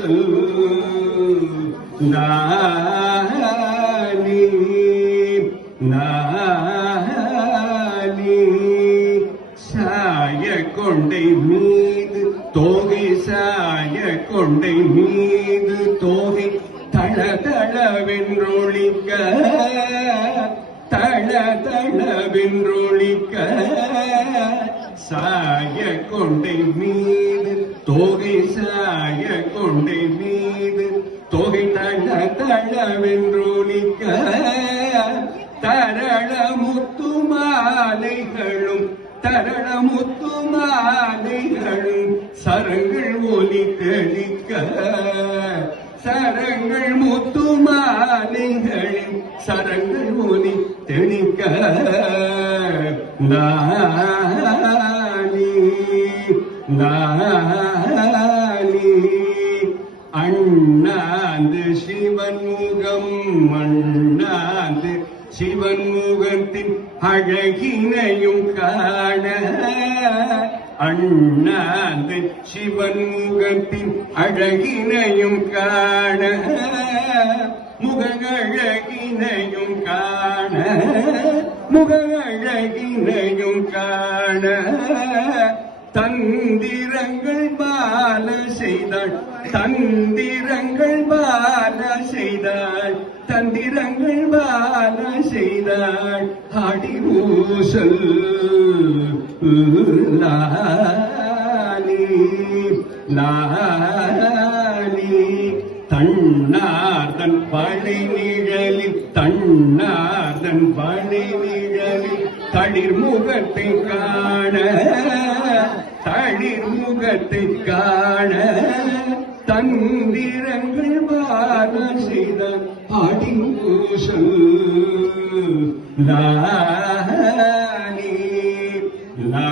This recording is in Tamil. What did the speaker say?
பூசல் நானே நானே சாய கொண்டை மீது தோகை சாய கொண்டை மீது தோகை தள தளவென்றொழிக்க தள தளவென்றொழிக்க சாய கொண்டை மீது தோகை சாய கொண்டை மீது தோகை தள தளவென்றொழிக்க தரள முத்து மாலைகளும் தரள முத்து மாலைகளும் சரங்கள் ஒலி தெளிக்க சரங்கள் முத்து மாலைகளின் சரங்கள் ஒலி தெளிக்க நானே நானே அண்ணாந்து சிவன் முகம் அண்ணாந்து சிவன் முகத்தின் அழகினையும் காண அண்ணாந்து சிவன் முகத்தின் அழகினையும் காண முகழகினையும் காண முகழகினையும் காண தந்திரங்கள் பால செய்தாள் தந்திரங்கள் பால செய்தாள் தந்திரங்கள் பால செய்தாள் ஆடி ஊசல் லாலி லாலி தன்னார்தன் பழை நிழலில் தன்னார்தன் பழை நிழலில் தளிர் முகத்தை காண தளிர் முகத்தை காண தந்திரங்கள் பால செய்த ஆடி பூசல் லாலி லா